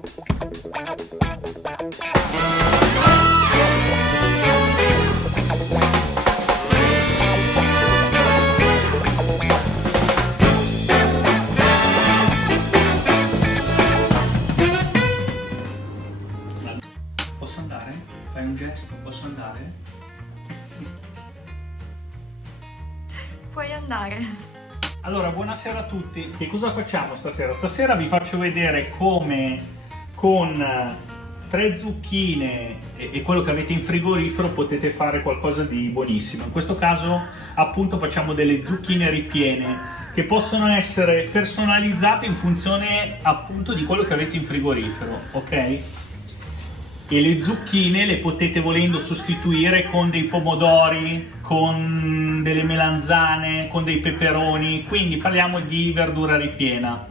Posso andare? Fai un gesto, posso andare? Puoi andare. Allora, buonasera a tutti. Che cosa facciamo stasera? Stasera vi faccio vedere come con 3 zucchine e quello che avete in frigorifero potete fare qualcosa di buonissimo. In questo caso appunto facciamo delle zucchine ripiene che possono essere personalizzate in funzione appunto di quello che avete in frigorifero, ok? E le zucchine le potete volendo sostituire con dei pomodori, con delle melanzane, con dei peperoni, quindi parliamo di verdura ripiena.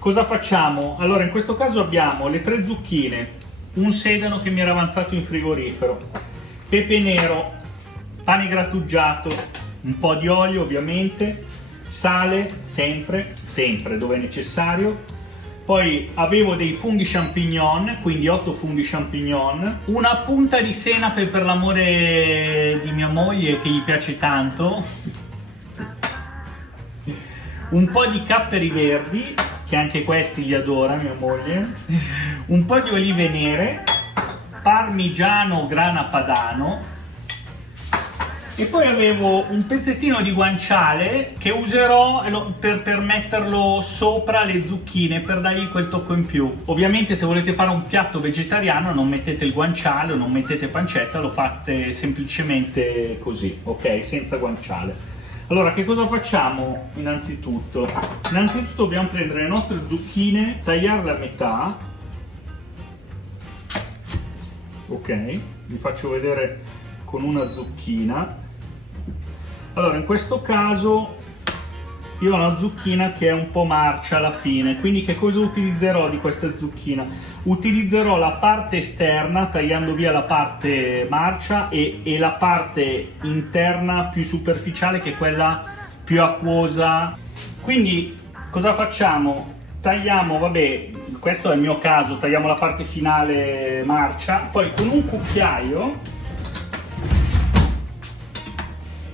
Cosa facciamo? Allora in questo caso abbiamo le 3 zucchine, un sedano che mi era avanzato in frigorifero, pepe nero, pane grattugiato, un po' di olio ovviamente, sale sempre dove è necessario. Poi avevo dei funghi champignon, quindi 8 funghi champignon, una punta di senape per l'amore di mia moglie che gli piace tanto, un po' di capperi verdi, che anche questi li adora mia moglie, un po' di olive nere, parmigiano grana padano, e poi avevo un pezzettino di guanciale che userò per metterlo sopra le zucchine per dargli quel tocco in più. Ovviamente se volete fare un piatto vegetariano non mettete il guanciale o non mettete pancetta, lo fate semplicemente così, ok? Senza guanciale. Allora che cosa facciamo innanzitutto? Innanzitutto dobbiamo prendere le nostre zucchine, tagliarle a metà, ok? Vi faccio vedere con una zucchina. Allora in questo caso io ho una zucchina che è un po' marcia alla fine, quindi che cosa utilizzerò di questa zucchina? Utilizzerò la parte esterna tagliando via la parte marcia e la parte interna più superficiale che è quella più acquosa. Quindi cosa facciamo? Tagliamo, vabbè, questo è il mio caso, tagliamo la parte finale marcia, poi con un cucchiaio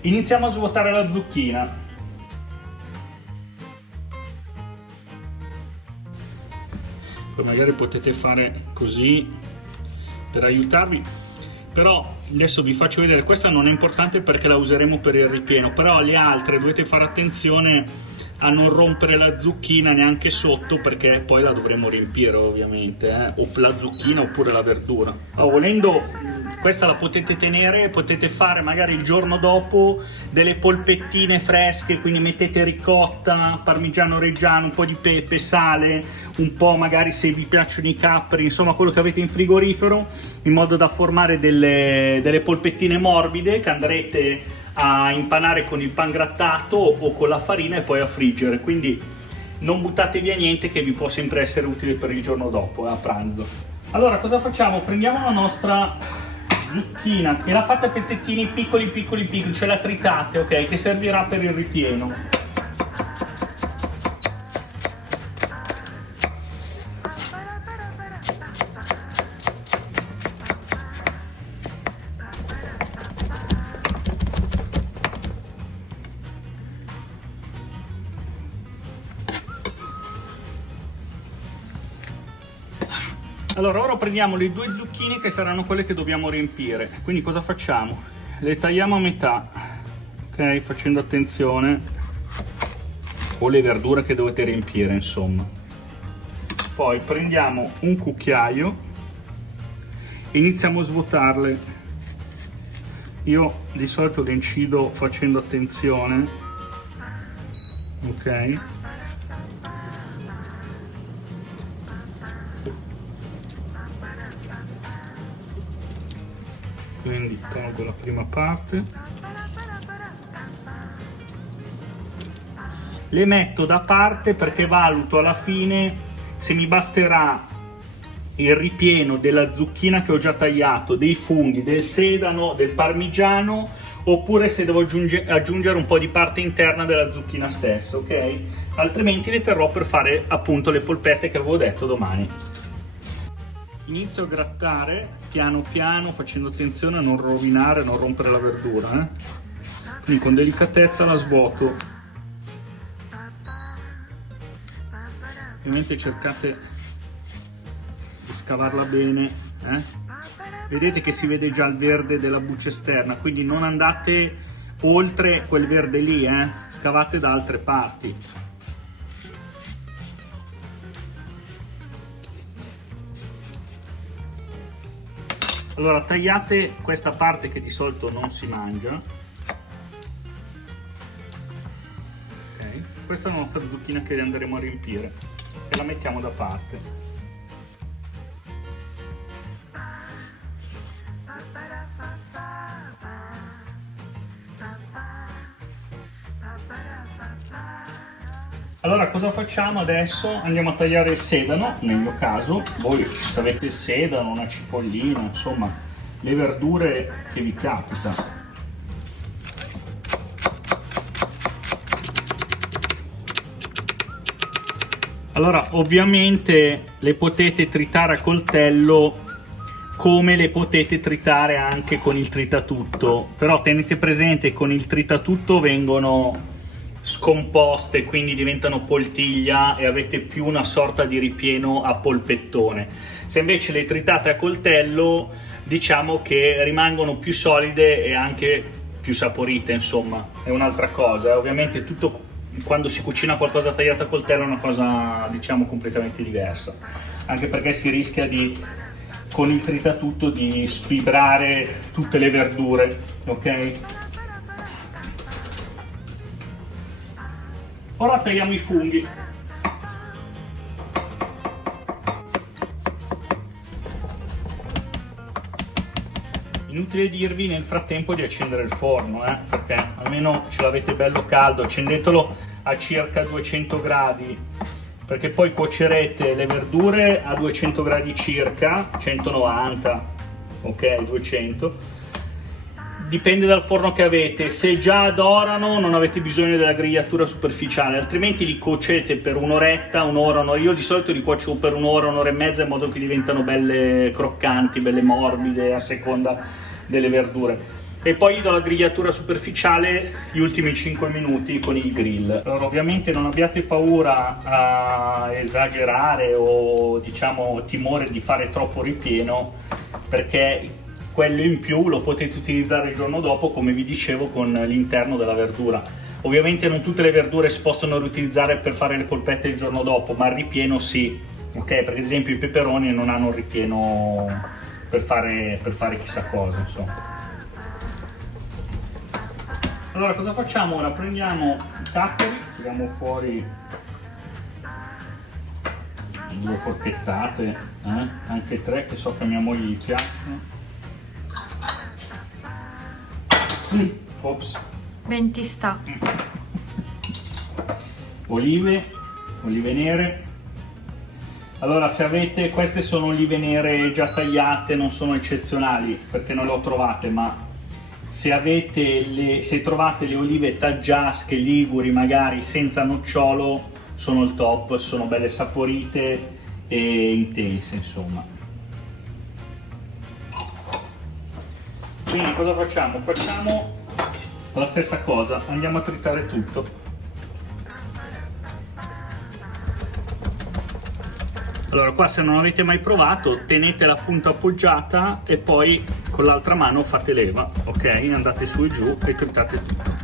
iniziamo a svuotare la zucchina. Poi magari potete fare così per aiutarvi, però adesso vi faccio vedere, questa non è importante perché la useremo per il ripieno, però le altre dovete fare attenzione a non rompere la zucchina neanche sotto perché poi la dovremo riempire ovviamente, o la zucchina oppure la verdura. Volendo questa la potete tenere, potete fare magari il giorno dopo delle polpettine fresche, quindi mettete ricotta, parmigiano reggiano, un po' di pepe, sale, un po' magari se vi piacciono i capperi, insomma quello che avete in frigorifero, in modo da formare delle polpettine morbide che andrete a impanare con il pan grattato o con la farina e poi a friggere, quindi non buttate via niente che vi può sempre essere utile per il giorno dopo, a pranzo. Allora cosa facciamo? Prendiamo la nostra zucchina e la fate a pezzettini piccoli, ce la tritate, ok? Che servirà per il ripieno. Allora ora prendiamo le 2 zucchine che saranno quelle che dobbiamo riempire, quindi cosa facciamo? Le tagliamo a metà, ok? Facendo attenzione, o le verdure che dovete riempire insomma. Poi prendiamo un cucchiaio e iniziamo a svuotarle. Io di solito le incido facendo attenzione, ok? Quindi tolgo la prima parte, le metto da parte perché valuto alla fine se mi basterà il ripieno della zucchina che ho già tagliato, dei funghi, del sedano, del parmigiano, oppure se devo aggiungere un po' di parte interna della zucchina stessa, ok? Altrimenti le terrò per fare appunto le polpette che avevo detto domani. Inizio a grattare piano piano, facendo attenzione a non rovinare, non rompere la verdura. Quindi con delicatezza la svuoto. Ovviamente cercate di scavarla bene. Vedete che si vede già il verde della buccia esterna, quindi non andate oltre quel verde lì, scavate da altre parti. Allora tagliate questa parte che di solito non si mangia. Ok, questa è la nostra zucchina che andremo a riempire e la mettiamo da parte. Allora cosa facciamo adesso? Andiamo a tagliare il sedano, nel mio caso, voi se avete il sedano, una cipollina, insomma le verdure che vi capita. Allora ovviamente le potete tritare a coltello come le potete tritare anche con il tritatutto, però tenete presente che con il tritatutto vengono scomposte, quindi diventano poltiglia e avete più una sorta di ripieno a polpettone. Se invece le tritate a coltello, diciamo che rimangono più solide e anche più saporite, insomma, è un'altra cosa. Ovviamente tutto quando si cucina qualcosa tagliato a coltello è una cosa, diciamo, completamente diversa, anche perché si rischia di, con il tritatutto, di sfibrare tutte le verdure, ok? Ora tagliamo i funghi. Inutile dirvi nel frattempo di accendere il forno, perché almeno ce l'avete bello caldo, accendetelo a circa 200 gradi, perché poi cuocerete le verdure a 200 gradi circa, 190, ok, 200. Dipende dal forno che avete, se già adorano non avete bisogno della grigliatura superficiale, altrimenti li cuocete per un'oretta, un'ora, io di solito li cuocio per un'ora, un'ora e mezza, in modo che diventano belle croccanti, belle morbide a seconda delle verdure. E poi do la grigliatura superficiale gli ultimi 5 minuti con il grill. Allora ovviamente non abbiate paura a esagerare o diciamo timore di fare troppo ripieno, perché quello in più lo potete utilizzare il giorno dopo, come vi dicevo, con l'interno della verdura. Ovviamente non tutte le verdure si possono riutilizzare per fare le polpette il giorno dopo, ma il ripieno sì, ok? Per esempio i peperoni non hanno un ripieno per fare chissà cosa, insomma. Allora cosa facciamo ora? Prendiamo i capperi, tiriamo fuori 2 forchettate, anche 3, che so che a mia moglie gli piacciono. Ops. 20 sta. Olive nere. Allora se avete, queste sono olive nere già tagliate, non sono eccezionali perché non le ho trovate, ma se trovate le olive taggiasche, liguri magari, senza nocciolo, sono il top, sono belle saporite e intense, insomma. Quindi cosa facciamo? Facciamo la stessa cosa, andiamo a tritare tutto. Allora qua, se non avete mai provato, tenete la punta appoggiata e poi con l'altra mano fate leva, ok? Andate su e giù e tritate tutto.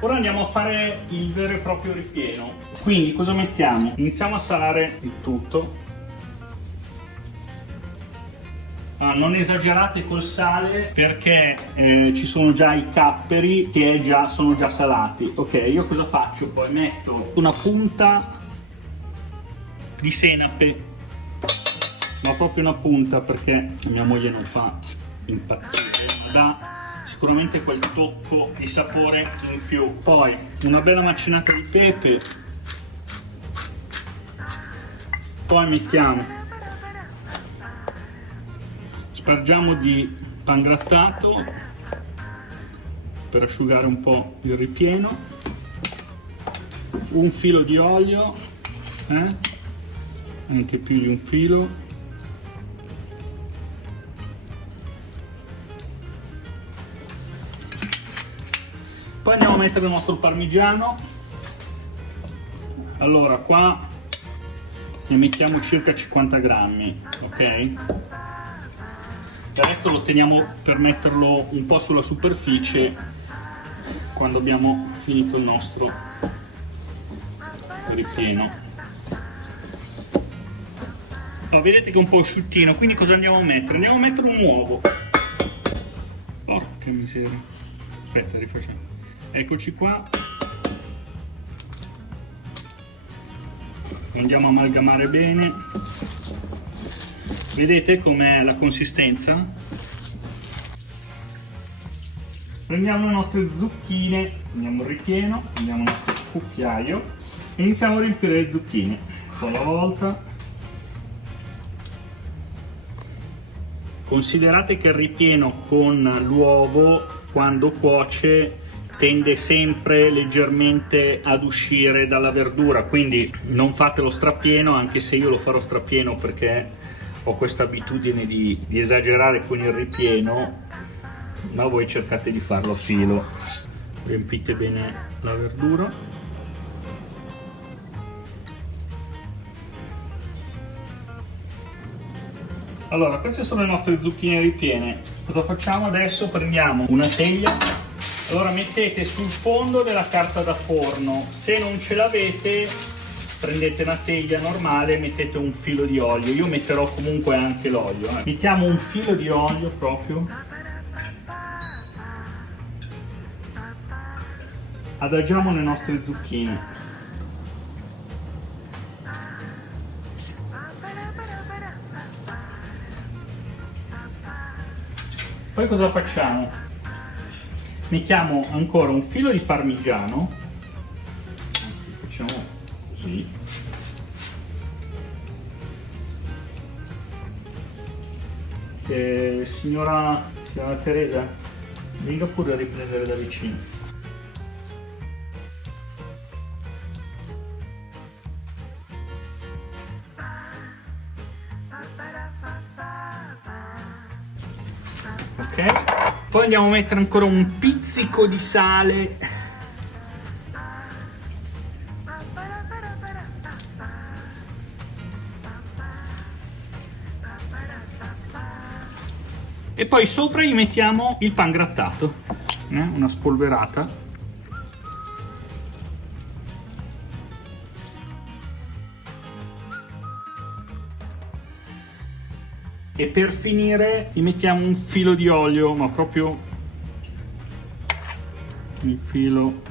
Ora andiamo a fare il vero e proprio ripieno. Quindi cosa mettiamo? Iniziamo a salare il tutto. Non esagerate col sale perché ci sono già i capperi che sono già salati. Ok, io cosa faccio? Poi metto una punta di senape, ma proprio una punta, perché mia moglie non fa impazzire, ma dà sicuramente quel tocco di sapore in più. Poi una bella macinata di pepe, poi mettiamo, spargiamo di pangrattato per asciugare un po' il ripieno, un filo di olio, anche più di un filo. Poi andiamo a mettere il nostro parmigiano. Allora qua ne mettiamo circa 50 grammi, ok? Il resto lo teniamo per metterlo un po' sulla superficie quando abbiamo finito il nostro ripieno. Allora, vedete che è un po' asciuttino, quindi cosa andiamo a mettere? Andiamo a mettere un uovo. Porca miseria. Aspetta, rifacciamo. Eccoci qua. Andiamo a amalgamare bene. Vedete com'è la consistenza? Prendiamo le nostre zucchine, prendiamo il ripieno, prendiamo il nostro cucchiaio e iniziamo a riempire le zucchine. Un po' alla volta. Considerate che il ripieno con l'uovo, quando cuoce, tende sempre leggermente ad uscire dalla verdura, quindi non fatelo strapieno, anche se io lo farò strapieno perché ho questa abitudine di esagerare con il ripieno, ma voi cercate di farlo a filo. Riempite bene la verdura. Allora, queste sono le nostre zucchine ripiene. Cosa facciamo adesso? Prendiamo una teglia. Allora mettete sul fondo della carta da forno, se non ce l'avete prendete una teglia normale e mettete un filo di olio, io metterò comunque anche l'olio. Mettiamo un filo di olio proprio, adagiamo le nostre zucchine, poi cosa facciamo? Mettiamo ancora un filo di parmigiano, anzi facciamo così, signora Teresa, venga pure a riprendere da vicino. Ok? Poi andiamo a mettere ancora un pizzico di sale. E poi sopra gli mettiamo il pan grattato, una spolverata. E per finire gli mettiamo un filo di olio, ma proprio un filo.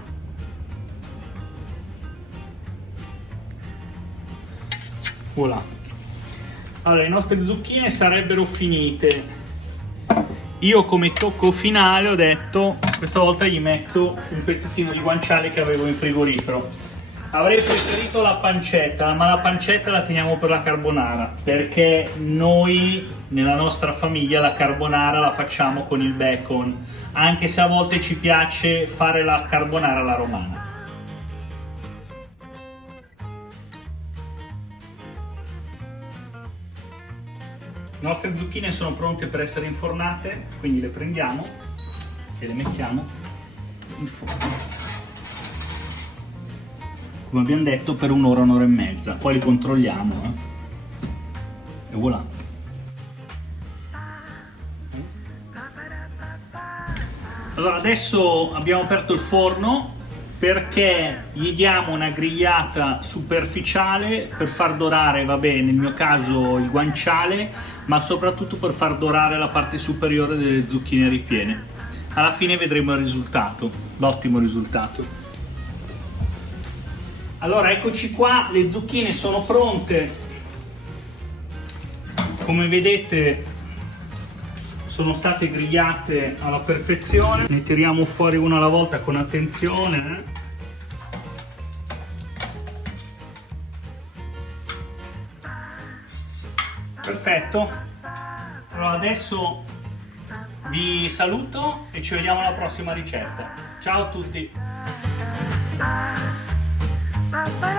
Voilà. Allora, le nostre zucchine sarebbero finite. Io come tocco finale ho detto, questa volta gli metto un pezzettino di guanciale che avevo in frigorifero. Avrei preferito la pancetta, ma la pancetta la teniamo per la carbonara, perché noi nella nostra famiglia la carbonara la facciamo con il bacon, anche se a volte ci piace fare la carbonara alla romana. Le nostre zucchine sono pronte per essere infornate, quindi le prendiamo e le mettiamo in forno. Come abbiamo detto, per un'ora, un'ora e mezza, poi li controlliamo e voilà. Allora adesso abbiamo aperto il forno perché gli diamo una grigliata superficiale per far dorare, va bene, nel mio caso il guanciale, ma soprattutto per far dorare la parte superiore delle zucchine ripiene. Alla fine vedremo il risultato, l'ottimo risultato. Allora eccoci qua, le zucchine sono pronte, come vedete sono state grigliate alla perfezione, ne tiriamo fuori una alla volta con attenzione. Perfetto, allora adesso vi saluto e ci vediamo alla prossima ricetta. Ciao a tutti! Bye.